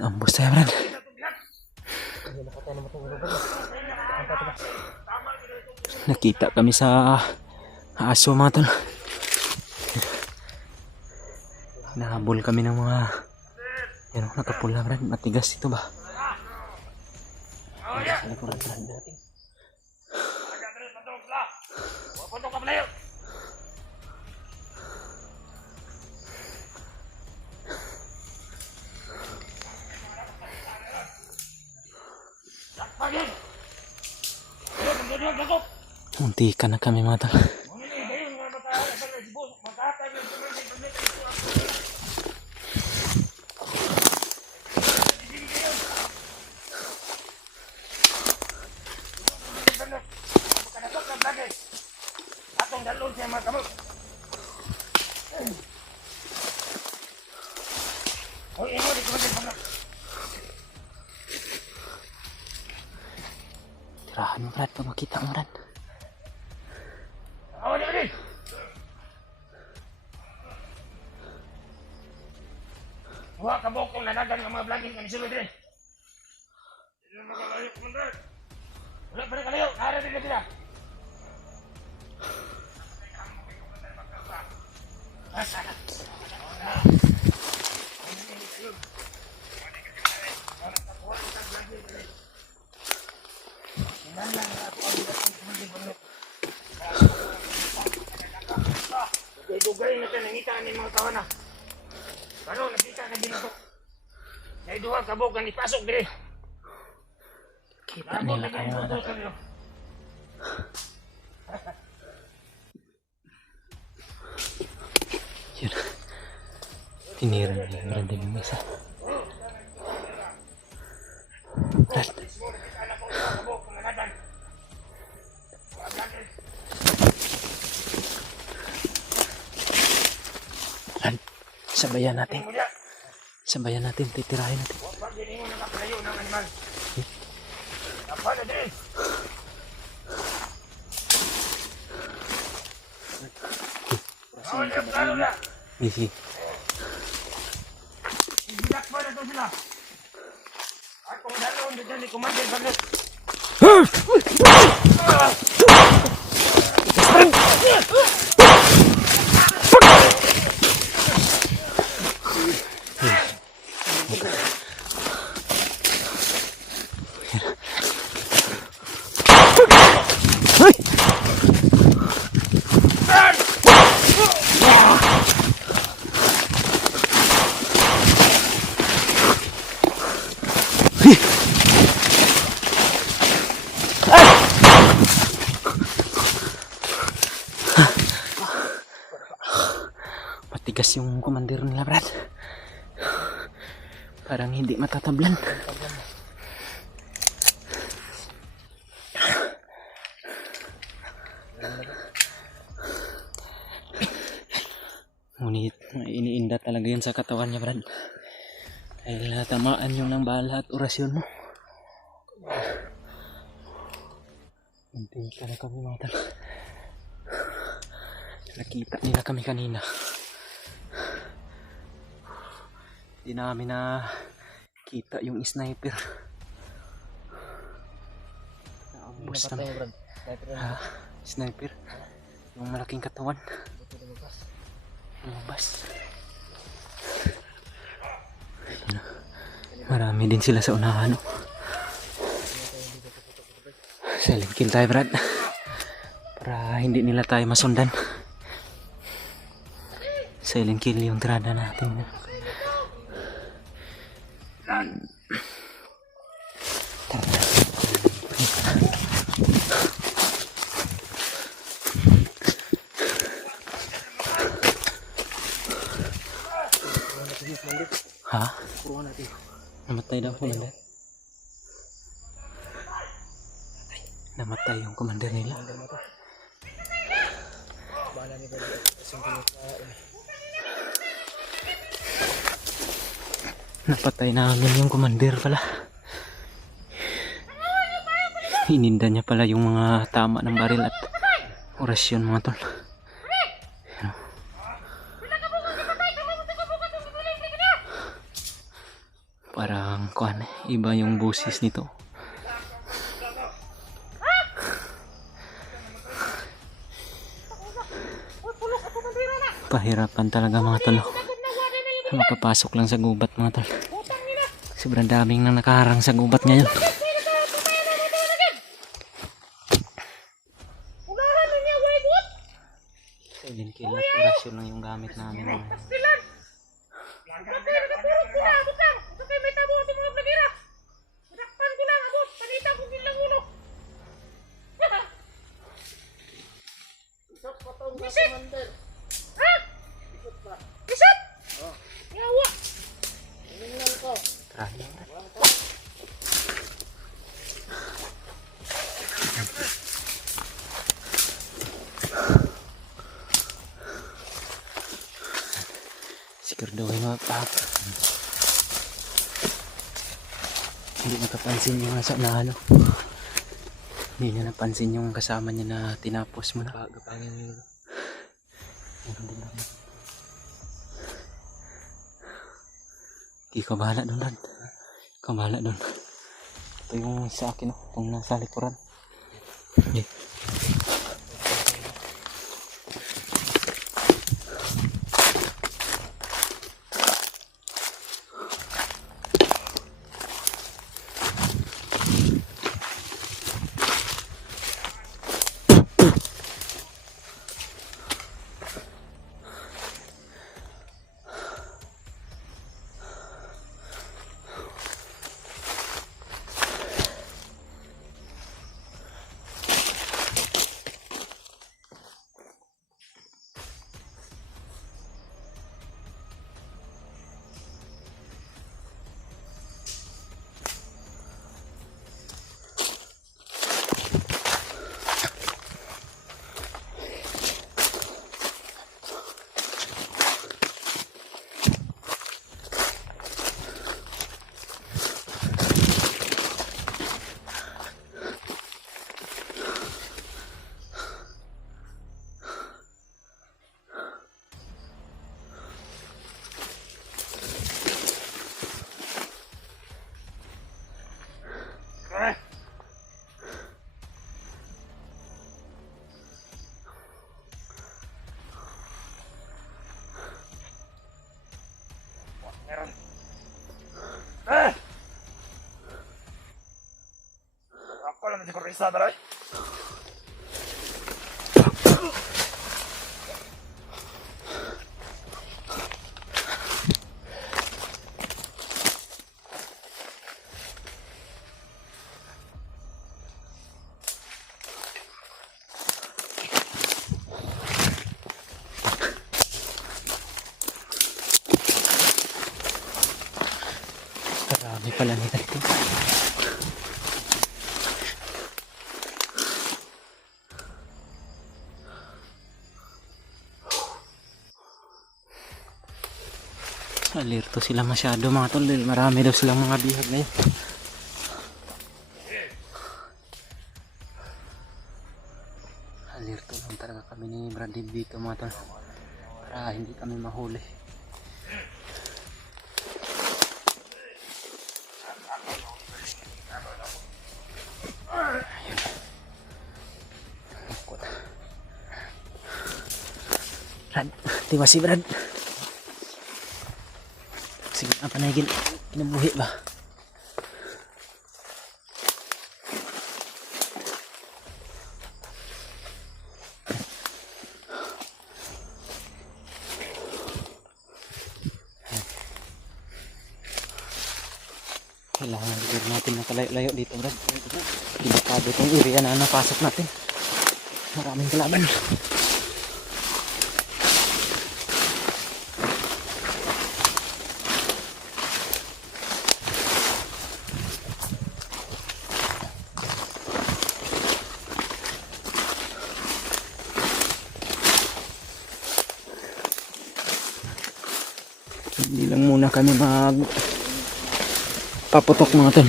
Ambos tayo, Brad. Nakita kami sa aso, mga tol. Nahabol kami ng mga yan, nakapula, Brad. Matigas ito ba? Muntikan na kami, mga tol. Tirahan mo, Brad, pag makita mo, Brad. Wah, kabokong nanagan ng mga vlogging kami sulod rin. Hindi na makalayo, Commander. Wala pa rin kalayo, nakarating na sila. Dugay na siya, nangitaan ng mga kawan na. Pero nakita na din ako. May duha kabog ang ipasok din. Kita nila kayo, mga tol. Yun. Tinira na yung Brad yung isa. Brad. Brad, sabayan natin. Sabayan natin, titirahin natin. Huwag din mo nakakalayo ng animal. Dapat na din. Plano na. Easy. Ibilak pa na ito sila. Akong dalawang dito ni Commander Barnet. Matigas yung commander nila, Brad. Parang hindi matatablan. Ngunit iniinda talaga yun sa katawan niya, Brad. Dahil tamaan yung ng bala at orasyon mo. Munti ka na kami, mga tol. Nakita nila kami kanina. Hindi namin na kita yung sniper. Naambos namin. Sniper. Yung malaking katawan. Lumabas. Marami din sila sa unahan. Silent kill tayo, Brad. Para hindi nila tayo masundan. Silent kill yung tirada natin. Ha? Namatay daw, Commander. Namatay yung commander nila. Bala ni Brad kasing pinaka Napatay namin yung commander pala. Ininda niya pala yung mga tama ng baril at orasyon mga tol. Ano? Parang kuan, iba yung busis nito. Pahirapan talaga mga tol. Makapasok lang sa gubat mga tol. Sobrang daming nang nakaharang sa gubat ngayon. Silent kill at orasyon lang yung gamit namin. Siguraduhin mo pa. Hindi nakapansin yung nasa unahan. Hindi niya napansin yung kasama niya na tinapos mo na. Gapangin mo yun. Ikaw bahala doon, Rad. Ikaw bahala doon. Ito yung sa akin, kung nasa likuran. Okay. Ako lang di ko risa daray. Marami pala nila ito. Alerto sila masyado mga tol. Marami daw silang mga bihag na yun. Alerto lang talaga kami ni Brady dito mga tol. Para hindi kami mahuli. Brad, tiwa si Brad. Sige, apa na kinabuhi ba? Kailangan siguro natin nakalayo dito, Brad. Delikado itong area na napasok natin. Maraming kalaban. Hindi lang muna kami paputok mga tol.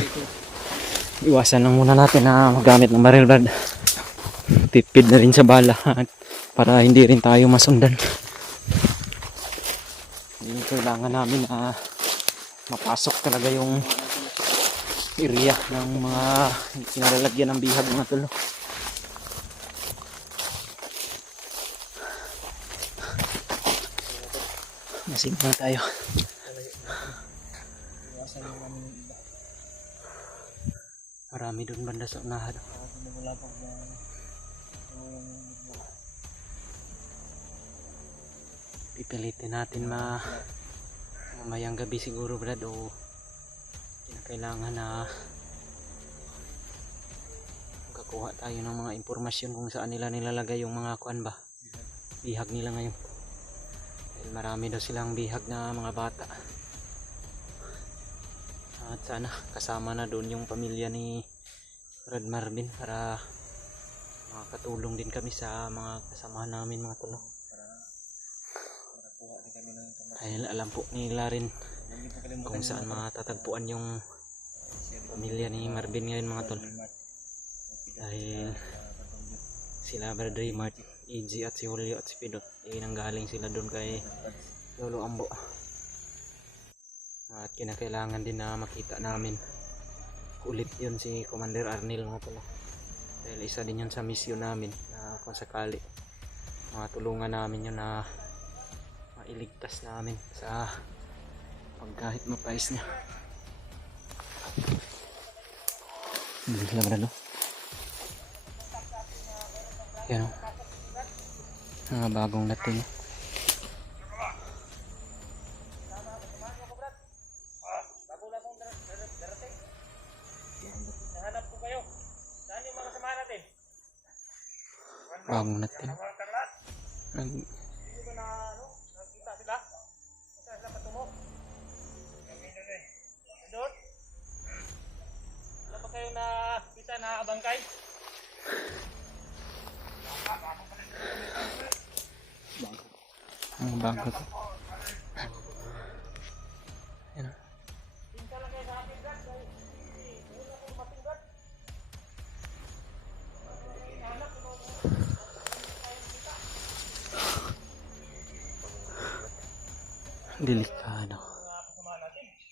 Iwasan lang muna natin na magamit ng barrel brad. Tipid na rin sa bala para hindi rin tayo masundan. Hindi kailangan namin na mapasok talaga yung area ng mga kinalalagyan ng bihag mga tol. Masig na tayo. Marami doon banda sa unahan. Pipilitin natin mamayang gabi siguro brad o kailangan na makakuha tayo ng mga impormasyon kung saan nila nilalagay yung mga kuan ba bihag nila ngayon. Dahil marami daw silang bihag na mga bata. At sana kasama na doon yung pamilya ni Brad Marvin para makatulong din kami sa mga kasamahan namin mga tulo. Dahil alam po nila rin kung saan matatagpuan yung pamilya ni Marvin ngayon mga tol. Dahil sila Brad Raymart, EG at si Julio at si Pidot nanggaling sila doon kay Lolo Ambo. At kinakailangan din na makita namin ulit yun si Commander Arnel mga tol. Dahil isa din yun sa misyon namin na kung sakali matulungan namin yun na mailigtas namin sa pagkahit mapais niya. Hindi sila brado. Yan o. Mga bagong natin. Bagong natin. Kita na bangkay. Ang bago to. Yan o.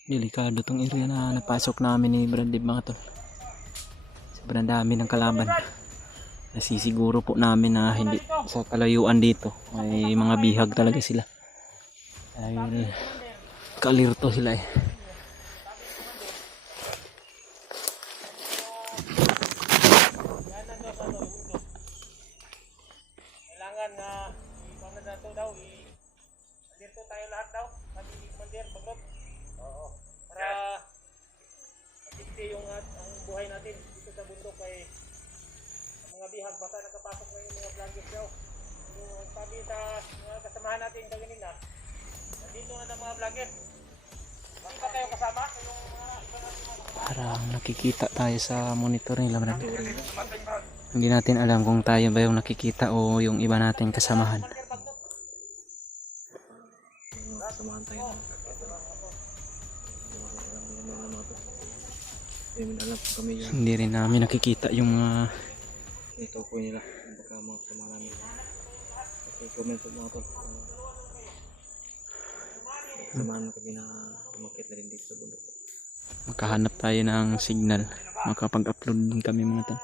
Delikado tong area na napasok namin ni Brad Dib mga tol. Sobrang dami ng kalaban. Nasisiguro po namin na hindi sa kalayuan dito may mga bihag talaga sila. Dahil kalirto sila eh. Kailangan na ipangan na to daw dito tayo lahat daw pati Commander Bagrot. Oo. Para matigti yung ang buhay natin dito sa bundok kay mga bihag basta nakapasok na yung mga vloggers daw. Yung sabi sa mga kasamahan natin kanina, nandito na ng mga vloggers. Hindi ba kayo kasama? Yung mga iba natin mga kasama? Parang nakikita tayo sa monitor nila. Hindi natin alam kung tayo ba yung nakikita o yung iba nating kasamahan. Samahan tayo ng kami yan. Hindi rin namin nakikita yung mga Ito po nila baka mga kasama namin. Okay, comment po mga tol. Samahan mo kami na tumakit na rin dito sa bundok. makahanap tayo ng signal, makapag-upload din kami mga tol.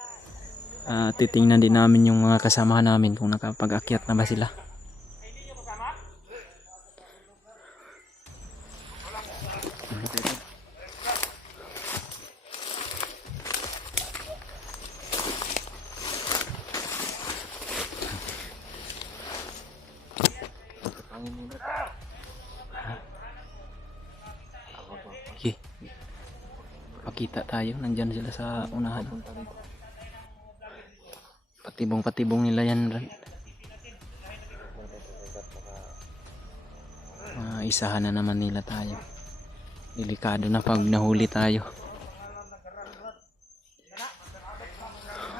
Titingnan din namin yung mga kasamahan namin kung nakapag-akyat na ba sila. Okay. Pakita tayo, nandyan sila sa unahan. Patibong-patibong nila yan. Isahan na naman nila tayo. Delikado na pag nahuli tayo.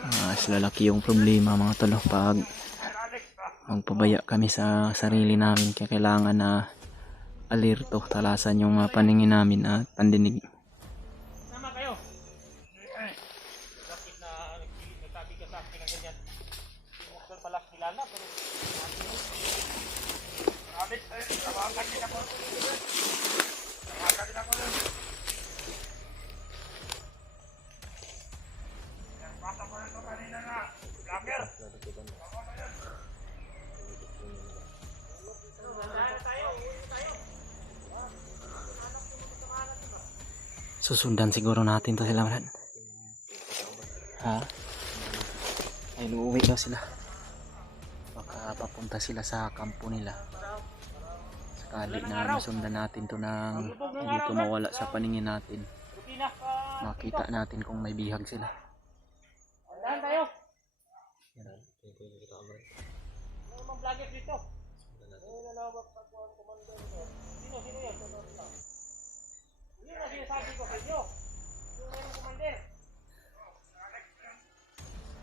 Mas lalaki yung problema mga tolo pag magpabaya kami sa sarili namin. Kaya kailangan na alerto, talasan yung paningin namin at pandinig. Nama kayo. Bakit na nagsabi ka sa akin ng ganyan? Hindi mo ko pala kilala pero Abit, tawagan din ako. Tawagan din ako. Basta ko ito kanina na. Vlogger. Susundan siguro natin to sila, Brad. Ha? Ay, uuwi daw sila. Baka papunta sila sa kampo nila. Sakali na masundan natin to nang dito mawala sa paningin natin. Rutina ka. Makita natin kung may bihag sila. Andahan tayo. Ano mga vlogger dito? Nalawak sa kuwan komando nito. Sino yan? Yun ang sinasabi ko sa inyo. Yung mayroong commander.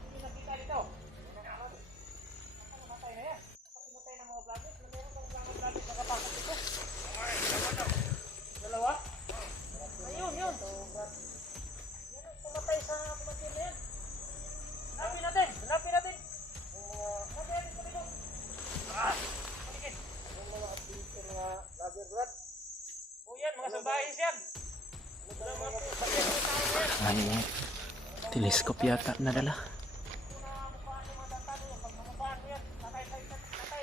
Hindi nakita dito. Namatay na yan. Pinatay ng mga vloggers. Meron kang vloggers na kapasok dito. Dalawa? Ayun, yun. Yan, pumatay sa commander na yan. Hanapin natin. Hanapin natin sa dito. Paligid. Yung mga activity mga vlogger, Brad. O yan, mga sabahis yan. Ay, telescope yata nadala.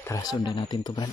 Tara, sundan natin to, Brad.